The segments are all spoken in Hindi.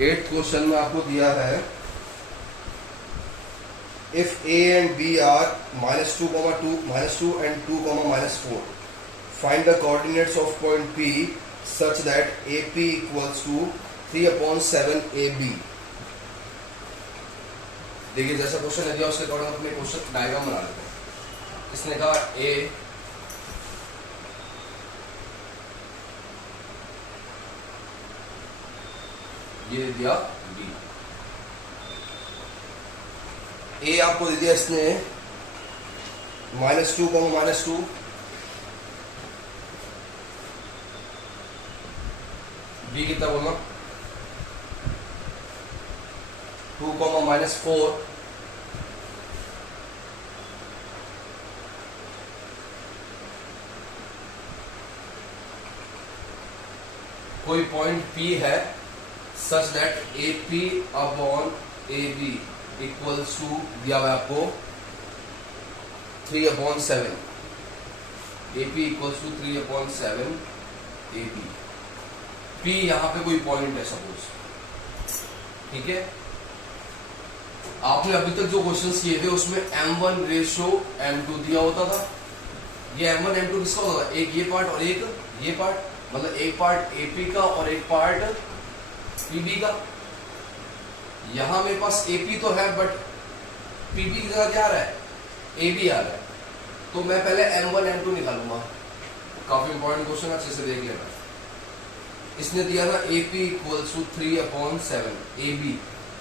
8th क्वेश्चन में आपको दिया है if a and b are -2, -2 and 2, -4, find the coordinates of point P such that AP equals to 3/7 AB। देखिए जैसा क्वेश्चन है दिया उसके अकॉर्डिंग अपने क्वेश्चन डायग्राम बना लेते हैं। इसने कहा A ये दिया B, A आपको दे दिया इसने -2, -2, B कितना बोलना 2, -4, कोई पॉइंट P है such that AP upon AB equals to दिया हुआ आपको 3/7, AP equals to 3/7 AB। P यहां पे कोई पॉइंट है सपोज, ठीक है। आपने अभी तक जो क्वेश्चंस किए थे उसमें M1 रेशो M2 दिया होता था। ये M1 M2 किसका होता था, एक ये पार्ट और एक ये पार्ट, मतलब एक पार्ट AP का और एक पार्ट PB का। यहां मेरे पास AP तो है बट PB की जगह क्या आ रहा है, AB आ रहा है, तो मैं पहले M1 M2 निकालूंगा। काफी इंपॉर्टेंट क्वेश्चन, अच्छे से देख लेना। इसने दिया था AP equals to 3/7 AB।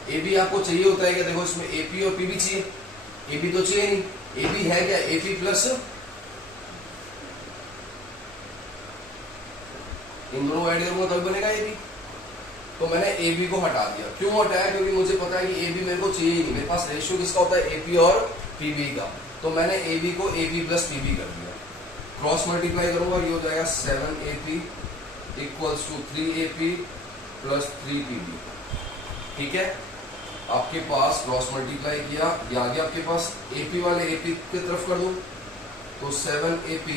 AB आपको चाहिए होता है क्या, देखो इसमें AP और PB चाहिए, AB तो चाहिए नहीं, AB है क्या AP प्लस, इन दोनों ऐड करूंगा तभी बनेगा AB। तो मैंने AB को हटा दिया, क्यों हटाया, क्योंकि मुझे पता है कि AB मेरे को चाहिए ही नहीं, मेरे पास रेशियो किसका होता है AP और PB का। तो मैंने AB को AB प्लस PB कर दिया, क्रॉस मल्टीप्लाई करूंगा, ये हो जाएगा 7AP equals to 3AP plus 3PB, ठीक है। आपके पास क्रॉस मल्टीप्लाई किया, ये आ गया आपके पास, AP वाले AP की तरफ कर दो, तो 7AP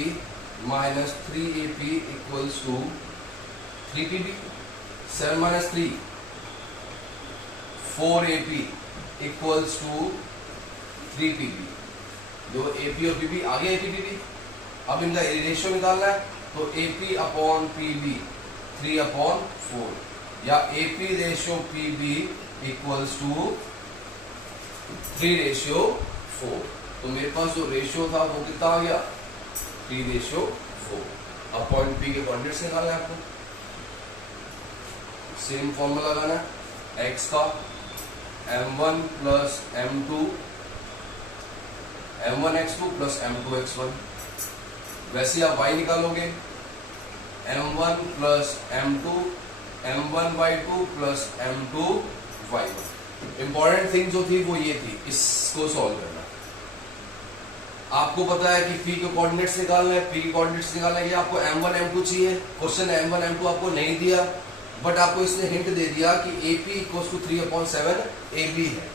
minus 3AP equals to 3PB, 7 minus 3 4AP equals to 3PB। जो AP और PB आ गया, AP PB। अब इनका रेशियो निकालना है, तो AP अपॉन PB 3/4 या AP ratio PB equals to 3/4। तो मेरे पास जो रेशियो था वो कितना आ गया 3/4। अब पॉइंट P के कोऑर्डिनेट्स निकालना है आपको, सेम फॉर्मूला लगाना है, x का m1 plus m2 m1x2 plus m2x1। वैसे आप y निकालोगे m1 plus m2 m1/2 plus m2/1। Important thing जो थी वो ये थी, इसको सॉल्व करना। आपको पता है कि P के कोऑर्डिनेट्स निकालना है, P के कोऑर्डिनेट्स निकालना है, आपको m1 m2 चाहिए। क्वेश्चन m1 m2 आपको नहीं दिया, बट आपको इसने हिंट दे दिया कि AP इक्वल्स टू 3/7 AB है,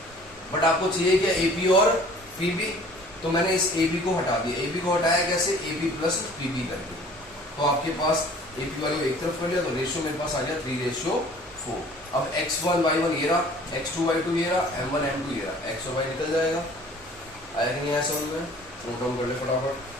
बट आपको चाहिए क्या AP और PB। तो मैंने इस AB को हटा दिया, AB को हटाया कैसे, AB प्लस PB करके। तो आपके पास AP वाले को एक तरफ कर लिया, तो रेशियो मेरे पास आ गया 3/4। अब x1 y1 ये रहा, x2 y2 ये रहा, m1 m2 ये रहा, x और y निकल जाएगा। आया नहीं आया समझ में, नोट डाउन कर ले फटाफट।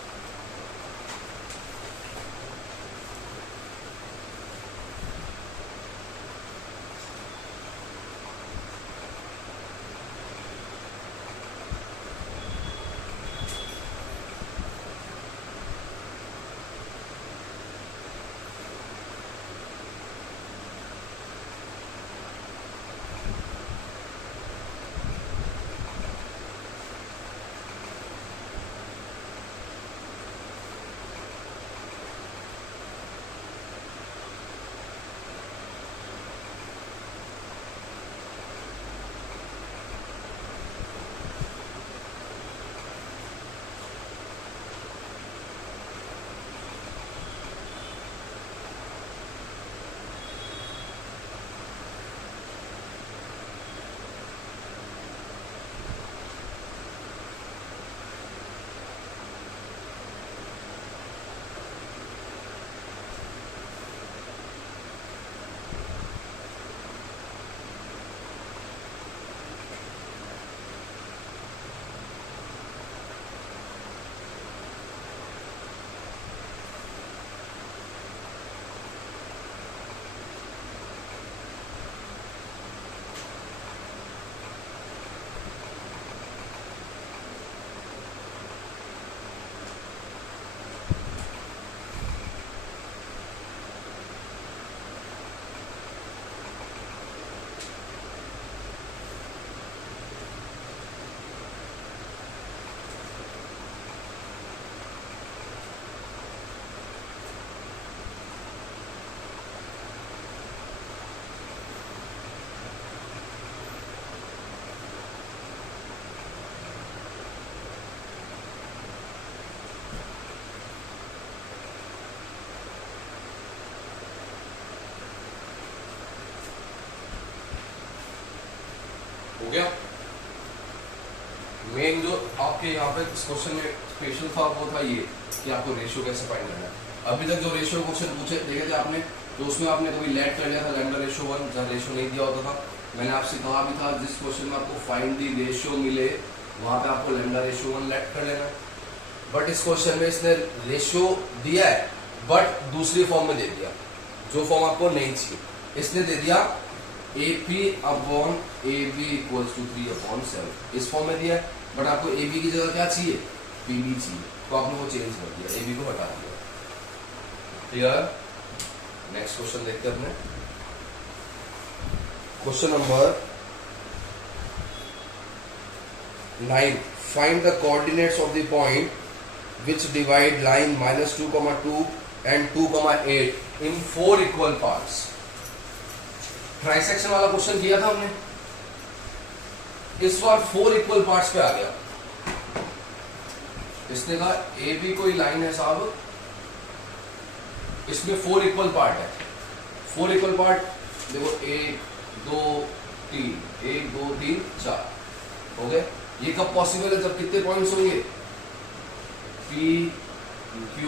हो गया। मेन जो आपके यहाँ पे इस क्वेश्चन में स्पेशल था वो था ये कि आपको रेशियो कैसे फाइंड करना है। अभी तक जो रेशियो क्वेश्चन पूछे देखे थे आपने, तो उसमें आपने कभी लेट कर लिया था लैम्डा रेशियो 1, जहाँ रेशियो नहीं दिया होता था। मैंने आपसे कहा भी था जिस क्वेश्चन में आपको फाइंड दी रेशियो मिले वहां पे आपको लैम्डा रेशियो 1 लेट कर लेना। बट इस क्वेश्चन में इसने रेशियो दिया है बट दूसरी फॉर्म में दे दिया, जो फॉर्म आपको नहीं चाहिए। इसने दे दिया AP upon AB equals to 3/7 इस फॉर्म में दिया है, बट आपको AB की जगह क्या चाहिए, PB चाहिए, तो आपने वो चेंज कर दिया, AB को हटा दिया। क्लियर? नेक्स्ट क्वेश्चन देखते हैं अपने। Question number 9, find the coordinates of the point which divide line -2,2 and 2,8 in 4 equal parts। Trisection वाला क्वेश्चन किया था हमने, इस बार 4 इक्वल पार्ट्स पे आ गया। इसने कहा AB कोई लाइन है साहब, इसमें 4 इक्वल पार्ट है। 4 इक्वल पार्ट देखो 1 2 3 1 2 3 4 हो गए। ये कब पॉसिबल है, जब कितने पॉइंट्स होंगे, P Q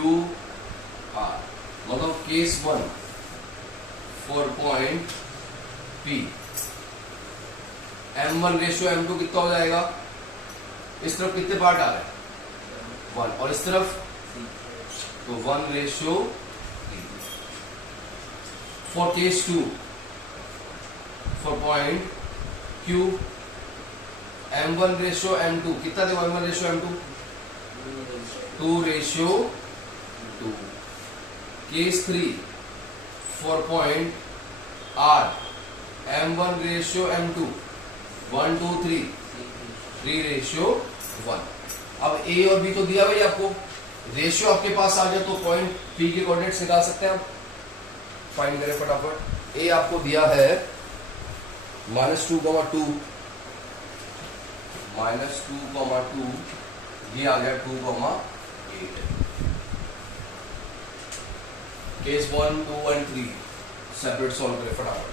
R, मतलब case 1 for point P M1 ratio M2 कितना हो जाएगा, इस तरफ कितने पार्ट आ रहे हैं 1, और इस तरफ तो 1 ratio 3। For case 2 for point Q M1 ratio M2 कितना देखो, M1 ratio M2 2 ratio 2। Case 3 for point R M1 ratio M2 1 2 3 3 ratio 1। अब A और B तो दिया भाई आपको, रेशियो आपके पास आ गया तो पॉइंट P के कोऑर्डिनेट्स निकाल सकते हैं आप। फाइंड करें फटाफट। A आपको दिया है -2,2 -2,2, ये आ गया 2,8। केस 1 2 एंड 3 सेपरेट सॉल्व करें फटाफट।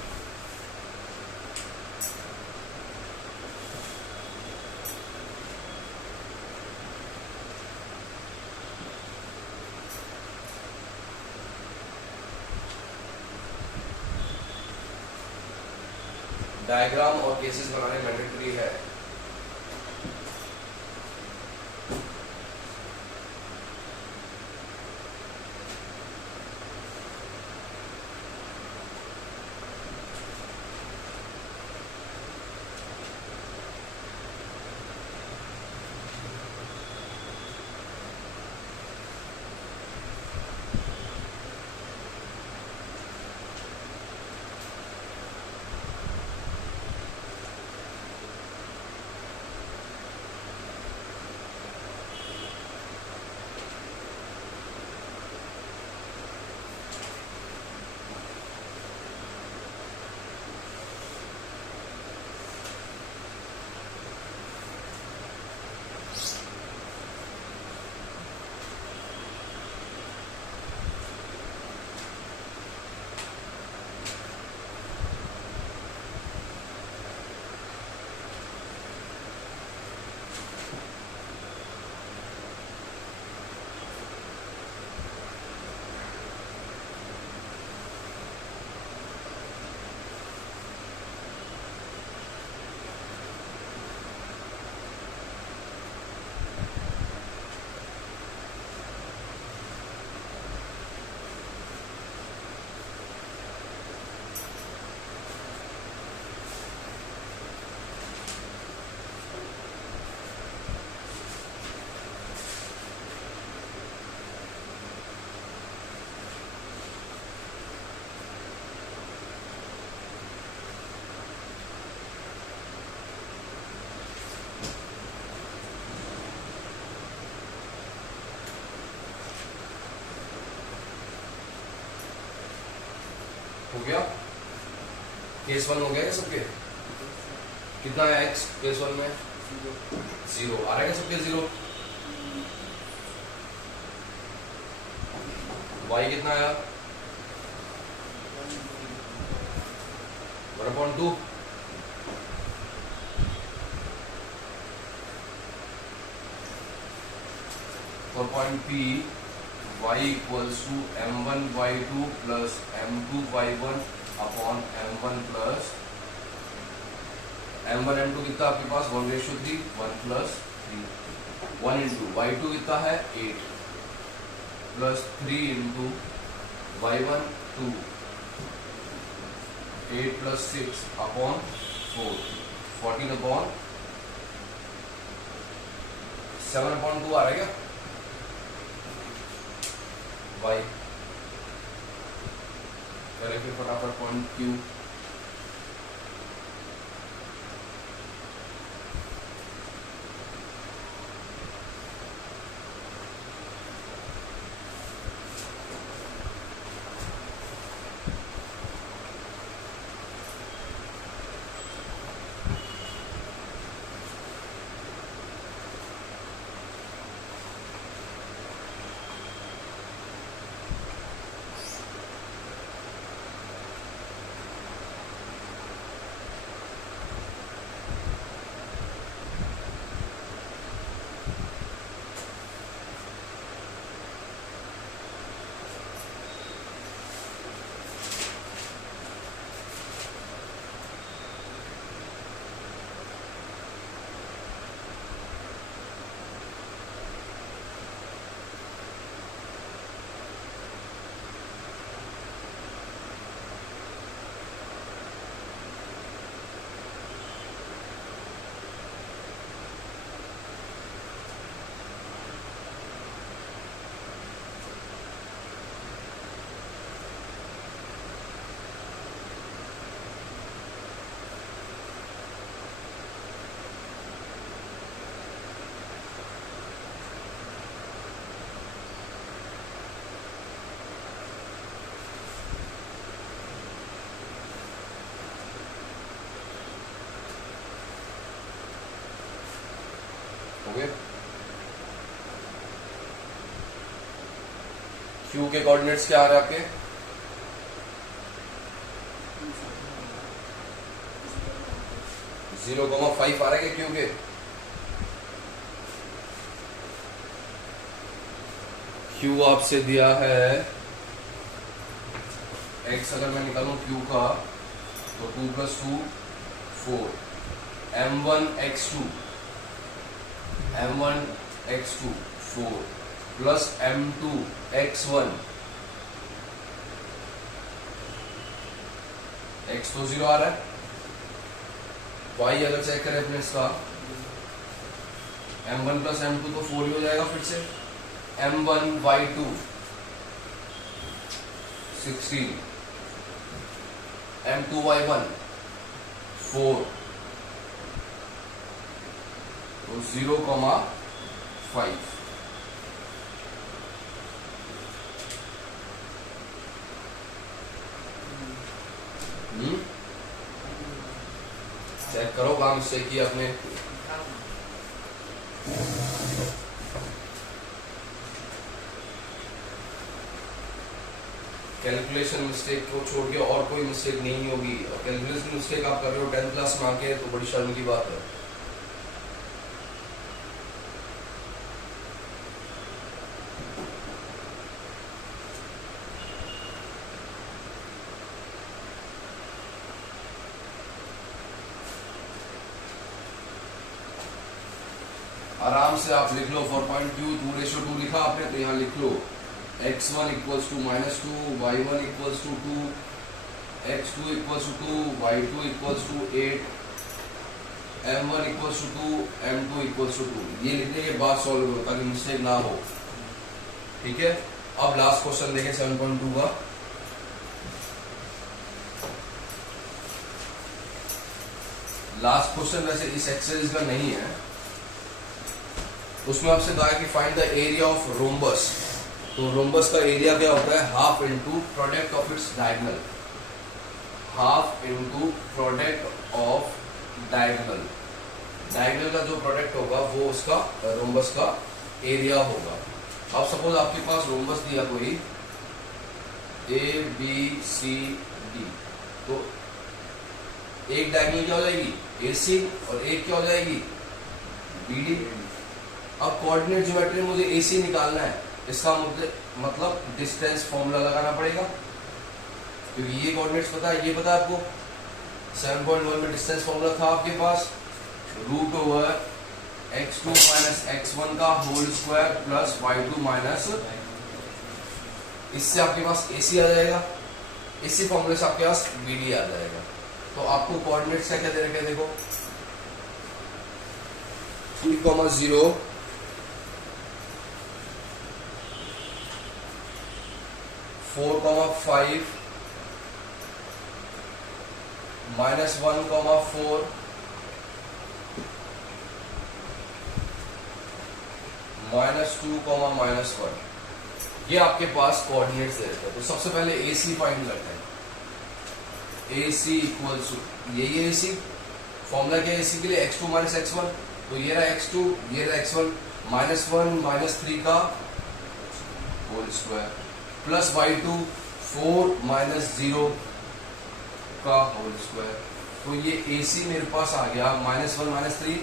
डायग्राम और केसेस बनाने मैंडेटरी है। हो गया। केस 1 हो गया क्या सबके? कितना है x केस 1 में? 0 आ रहा है क्या सबके? 0। y कितना आया? 1/2। For point P y equals to m1y2 plus m2y1 upon m1 plus m1 m2 कितना आपके पास 1:3 1 प्लस 3 1 इंटू y2 कितना है 8 plus 3 into y1 2 8 plus 6 upon 4 14 upon 7 upon 2 आ रहा है क्या y करें फिर फटाफट पॉइंट Q हो गए। Q के कोऑर्डिनेट्स क्या आ रहे हैं आपके 0,5 आ रहा है क्या Q के Q आपसे दिया है x अगर मैं निकालूं Q का तो 2 + 2 4 m1 x2 4 plus m2 x1 x तो 0 आ रहा है y अगर चेक करें अपने इसका m1 प्लस m2 तो 4 ही हो जाएगा फिर से m1 y2 16 m2 y1 4 तो 0,5 चेक करो काम इससे किया आपने कैलकुलेशन मिस्टेक को छोड़ के और कोई मिस्टेक नहीं होगी और कैलकुलेशन मिस्टेक आप कर रहे हो 10 क्लास में आके तो बड़ी शर्म की बात है। आराम से आप लिख लो 4.2 2:2 लिखा आपने तो यहाँ लिख लो x1 equals to -2 y1 equals to 2 x2 equals to 2 y2 equals to 8 m1 equals to 2 m2 equals to 2 ये लिखने के बाद सॉल्व करो ताकि मिस्टेक ना हो। ठीक है अब लास्ट क्वेश्चन देखें 7.2 का लास्ट क्वेश्चन वैसे इस एक्सरसाइज का नहीं है उसमें आपसे कहा कि find the area of rhombus तो रोम्बस का एरिया क्या होता है half into product of its diagonal half into product of diagonal diagonal का जो प्रोडक्ट होगा वो उसका रोम्बस का एरिया होगा। अब सपोज आपके पास रोम्बस दिया कोई ए बी सी डी तो एक डायगोनल क्या हो जाएगी AC और एक क्या हो जाएगी BD अब कोऑर्डिनेट ज्योमेट्री में मुझे AC निकालना है, इसका मुझे मतलब डिस्टेंस फॉर्मूला लगाना पड़ेगा, क्योंकि ये कोऑर्डिनेट्स पता है, ये पता है आपको। 7.1 में डिस्टेंस फॉर्मूला था आपके पास, √x2 माइनस x1 का whole square plus y2 minus, इससे आपके पास AC आ जाएगा, इसी फॉर्मूले से आपके पास BD आ जाएगा। तो आपको कोऑर्डिनेट्स क्या क्या दे रखे देखो, 3,0 4,5 -1,4 -2, -1, ये आपके पास कोऑर्डिनेट्स दे रखे हैं। तो सबसे पहले AC फाइंड करते हैं। AC इक्वल्स यही है AC, फॉर्मूला क्या है AC के लिए, x2 माइनस x1, तो ये रहा x2, ये रहा x1, -1 -3 का होल स्क्वायर प्लस y2 4 -0 का होल स्क्वायर। तो ये AC मेरे पास आ गया -1 -3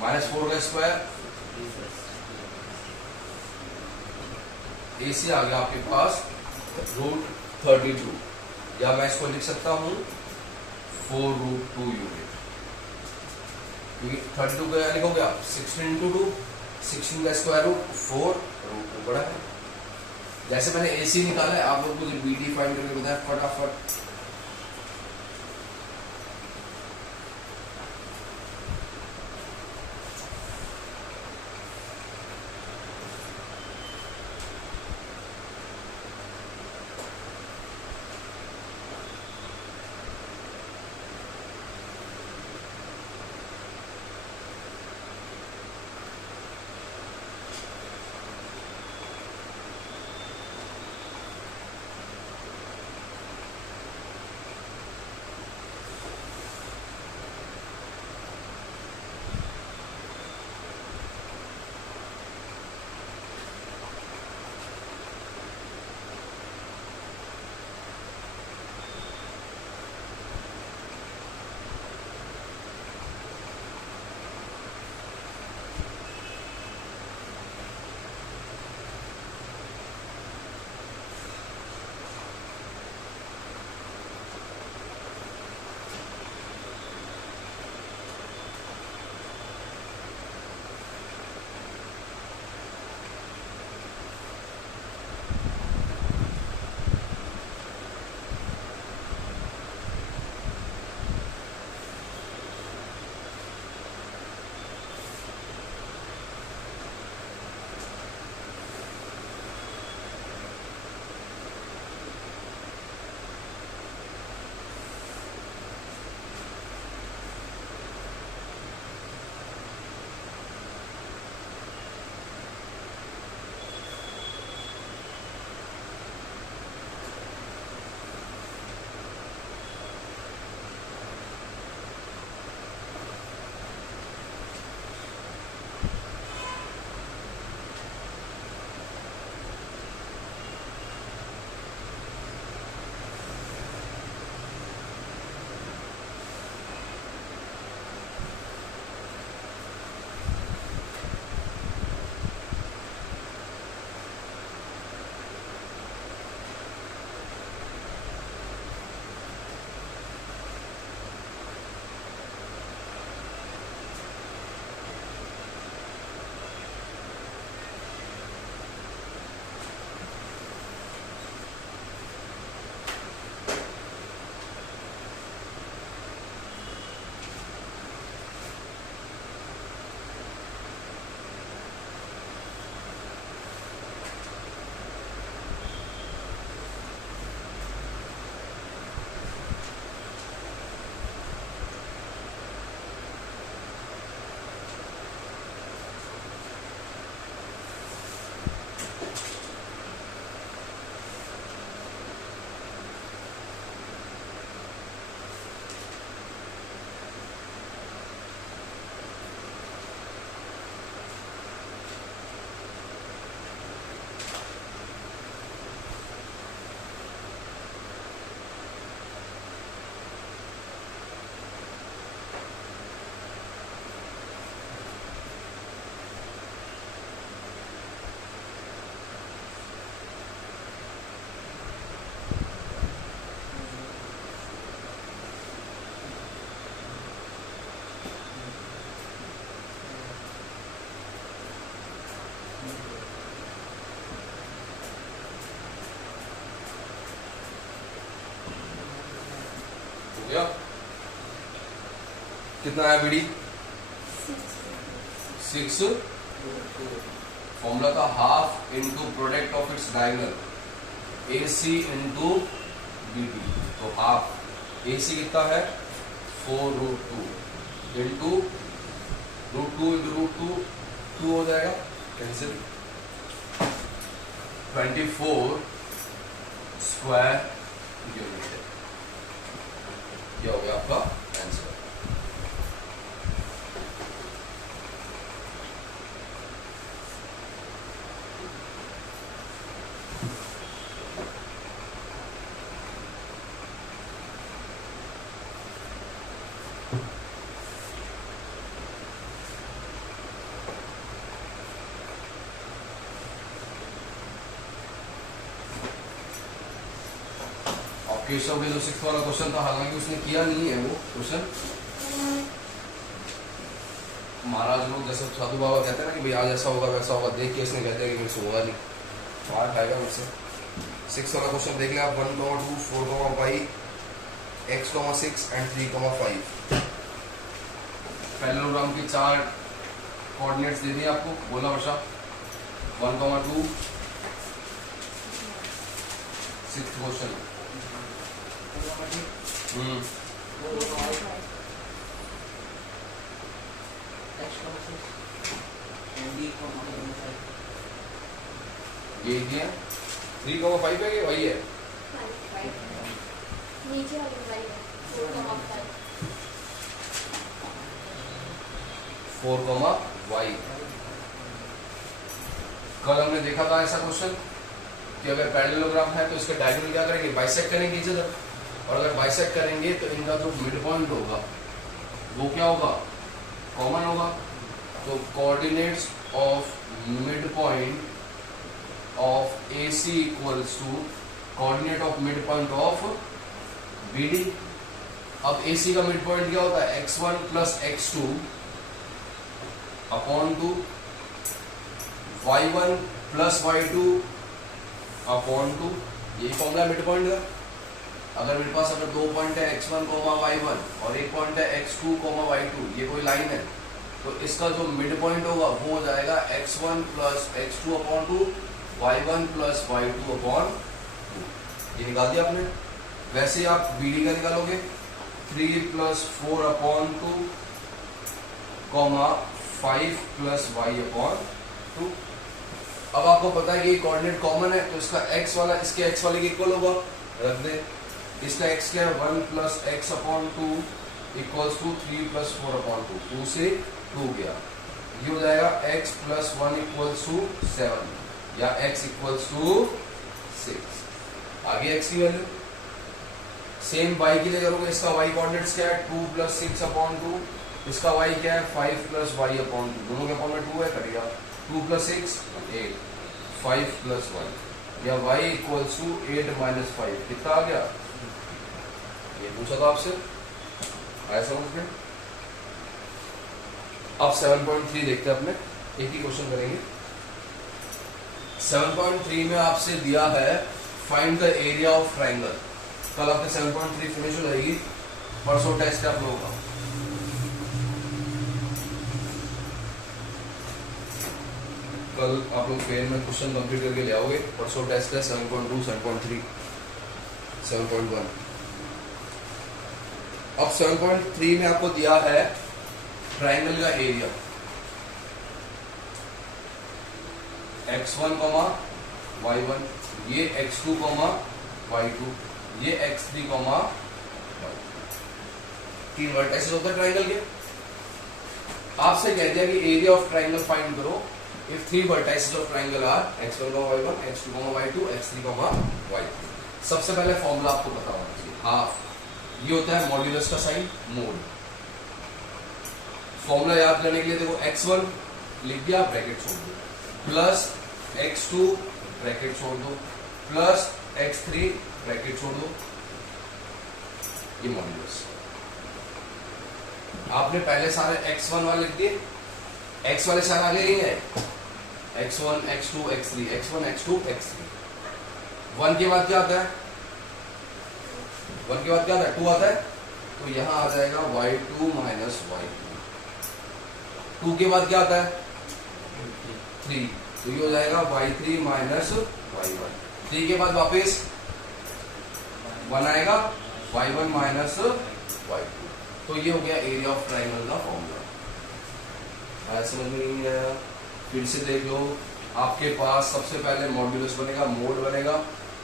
-4 का स्क्वायर, AC आ गया आपके पास √32, या मैं इसको लिख सकता हूं 4√2 यूनिट, क्योंकि 32 का लिखोगे आप 16 × 2, 16 का स्क्वायर रूट 4√2 बड़ा है। जैसे मैंने AC निकाला है, आप लोग मुझे BD फाइंड करके बताया फटाफट। हो गया। कितना है बीडी? 6। फॉर्मूला था half into product of its diagonal AC into BD। तो हाफ AC कितना है 4√2 इंटू √2 इंटू √2 2 हो जाएगा, कैंसिल। 24 square unit. यह हो गया आपका आंसर। केशव के जो 6th वाला क्वेश्चन था, हालांकि उसने किया नहीं है वो क्वेश्चन। महाराज लोग जैसे साधु बाबा कहते हैं ना कि भाई आज ऐसा होगा वैसा होगा, देख के इसने कहते हैं कि मेरे से होगा नहीं, मार खाएगा मुझसे। 6th वाला क्वेश्चन देख लिया आप। 1, 2, 4, 5 x, 6 एंड 3, 5। पैरेललोग्राम की 4 कोऑर्डिनेट्स दे दिए आपको, बोला वर्षा। 1, 2 6th क्वेश्चन। ये दिया 3, 5 है, ये वही है। नीचे वाली वाली 4, कल हमने देखा था ऐसा क्वेश्चन कि अगर पैरेललोग्राम है तो इसके डायगोनल क्या करेंगे, बाइसेक्ट करेंगे इधर, और अगर बाइसेक्ट करेंगे तो इनका जो मिड पॉइंट होगा वो क्या होगा, कॉमन होगा। तो coordinates of mid point of AC equals to coordinate of mid point of BD। अब AC का मिड पॉइंट क्या होता है, x1 plus x2 upon 2, y1 plus y2 upon 2। यही फॉर्मूला मिड पॉइंट का। अगर मेरे पास अगर 2 पॉइंट है x1, y1 और एक पॉइंट है x2, y2, ये कोई लाइन है, तो इसका जो मिड पॉइंट होगा वो हो जाएगा x1 plus x2 upon 2, y1 plus y2 upon 2। ये निकाल दिया आपने। वैसे ही आप BD का निकालोगे 3 plus 4 upon 2, 5 plus y upon 2। अब आपको पता है कि ये कोऑर्डिनेट कॉमन है, तो इसका x वाला इसके x वाले के इक्वल होगा, रख दे। इसका x क्या है, 1 plus x upon 2 equals to 3 plus 4 upon 2। 2 से 2 गया, ये हो जाएगा x प्लस 1 इक्वल्स टू 7 या x इक्वल्स टू 6। आगे x की वैल्यू सेम y के लिए करोगे। इसका y कोऑर्डिनेट्स क्या है, 2 प्लस 6 अपॉन 2। इसका y क्या है, 5 प्लस y अपॉन 2। दोनों के अपॉन में 2 है, कटेगा। 2 प्लस 6 8, 5 प्लस 1 या y इक्वल्स टू 8 माइनस 5। कितना आ गया, ये पूछा था आपसे, आया समझ में। अब 7.3 देखते हैं अपने, एक ही क्वेश्चन करेंगे। 7.3 में आपसे दिया है find the area of triangle. कल आपके 7.3 फिनिश हो जाएगी, परसों टेस्ट है आप लोगों का। कल आप लोग फेयर में क्वेश्चन कंप्लीट करके ले आओगे, परसों टेस्ट है 7.2, 7.3, 7.1। अब 7.3 में आपको दिया है ट्राइंगल का एरिया, x1, y1, ये x2, y2, ये x3, y। 3 वर्टेक्सेस होते हैं ट्राइंगल के। आपसे कह दिया कि एरिया ऑफ ट्राइंगल फाइंड करो if 3 vertices of triangle are x1, y1, x2, y2, x3, y3। सबसे पहले फॉर्मूला आपको पता होना चाहिए, हाफ। ये होता है मॉड्यूलस का साइन, मोड। फॉर्मूला याद करने के लिए देखो, x1 लिख दिया, ब्रैकेट छोड़ दो, प्लस x2 ब्रैकेट छोड़ दो, प्लस x3 ब्रैकेट छोड़ दो, ये मॉड्यूलस। आपने पहले सारे x1 वाले लिख दिए, x वाले सारे आगे ही है, x1, x2, x3, x1, x2, x3। 1 के बाद क्या आता है, 1 के बाद क्या आता है, 2 आता है, तो यहाँ आ जाएगा y2 माइनस y2। 2 के बाद क्या आता है 3, तो ये हो जाएगा y3 माइनस y1। 3 के बाद वापस 1 आएगा, y1 माइनस y2। तो ये हो गया एरिया ऑफ ट्राइंगल का फॉर्मूला। आया समझ में नहीं आया? फिर से देख लो। आपके पास सबसे पहले मॉड्यूलस बनेगा, मोड बनेगा।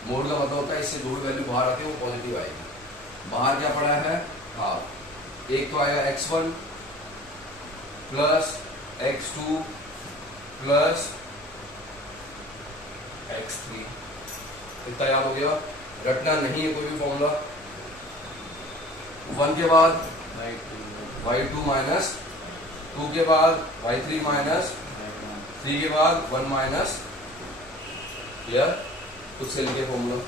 मोड का मतलब होता है इससे जो भी वैल्यू बाहर आती है वो पॉजिटिव आएगी। बाहर क्या पड़ा है हाफ। एक तो आएगा x1 plus x2 plus x3। इतना याद हो गया? रटना नहीं है कोई भी फॉर्मूला। 1 के बाद y2 माइनस, 2 के बाद y3 माइनस, 3 के बाद 1 माइनस। क्लियर? खुद से लिखे फॉर्मूला।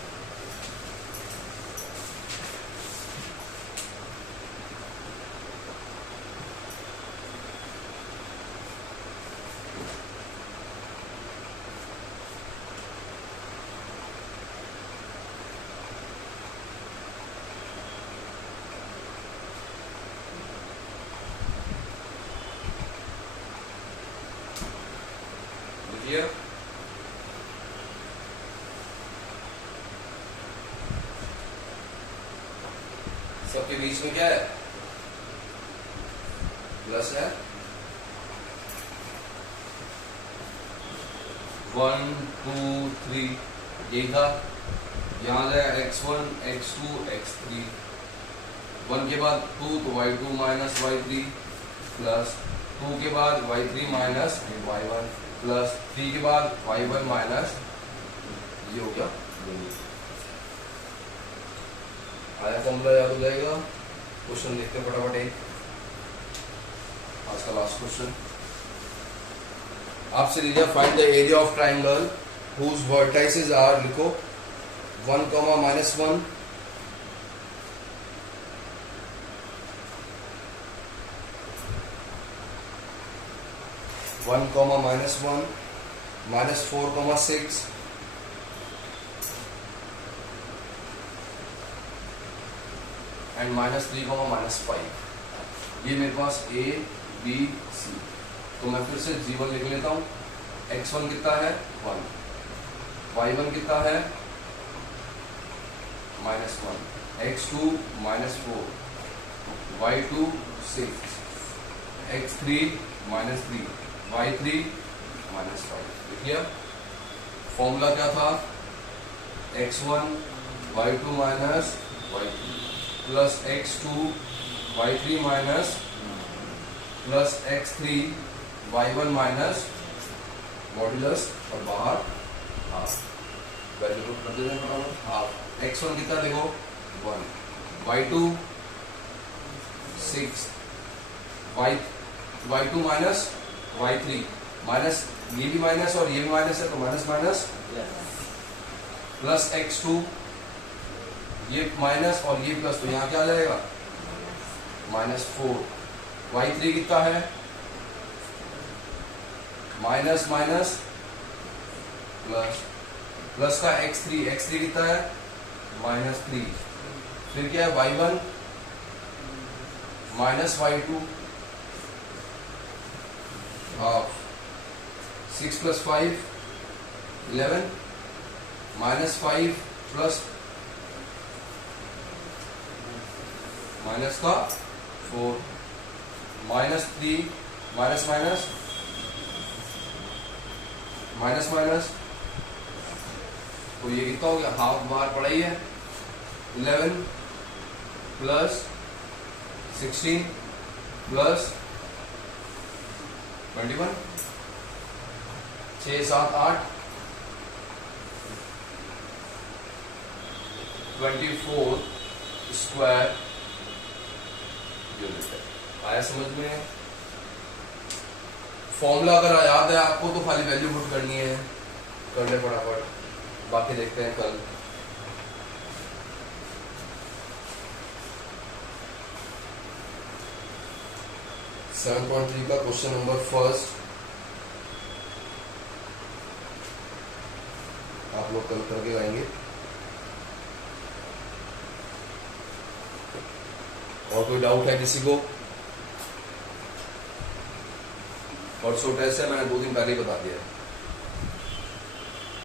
लिखिए। सबके बीच में क्या है? प्लस है। 1 2 3 यही था। यहाँ जाएगा x1 x2 x3। 1 के बाद 2 तो y2 माइनस y3 प्लस 2 के बाद y3 माइनस y1 प्लस 3 के बाद y1 माइनस, ये हो गया। आया फॉर्मूला याद हो जाएगा। क्वेश्चन देखते हैं फटाफट एक, आज का लास्ट क्वेश्चन आपसे लिया। Find the area of triangle whose vertices are, लिखो 1, -1 1, -1 -4, 6 एंड -3, -5। ये मेरे पास A B C। तो मैं फिर से G1 लिख लेता हूँ। x1 कितना है 1, y1 कितना है -1, x2 -4, y2 6, x3 -3, y3 -5। देखिए फॉर्मूला क्या था? x1 y2 minus y3 plus x2 y3 minus plus x3 y1 minus modulus और बाहर हाफ। वैल्यू को कर देते हैं हाफ। x1 कितना देखो 1, y2 6, y2 minus y3 minus, ये भी माइनस और ये भी माइनस है तो माइनस माइनस प्लस x2, ये माइनस और ये प्लस, तो यहाँ क्या आ जाएगा -4। y3 कितना है माइनस माइनस प्लस, प्लस का x3 कितना है -3। फिर क्या है y1 minus y2 half. 6 + 5 11 -5 plus minus का 4 -3 माइनस माइनस माइनस माइनस, तो ये कितना हो गया हाफ बाहर पड़ा ही है। 11 प्लस 16 प्लस 21 6 7 8 24 स्क्वायर यूनिट। आया समझ में? फॉर्मूला अगर याद है आपको तो खाली वैल्यू पुट करनी है, कर ले फटाफट, बाकी देखते हैं कल। सेवन पॉइंट 3 का क्वेश्चन नंबर फर्स्ट आप लोग कल करके लाएंगे। और कोई डाउट है किसी को? परसों टेस्ट है, मैंने 2 दिन पहले ही बता दिया है।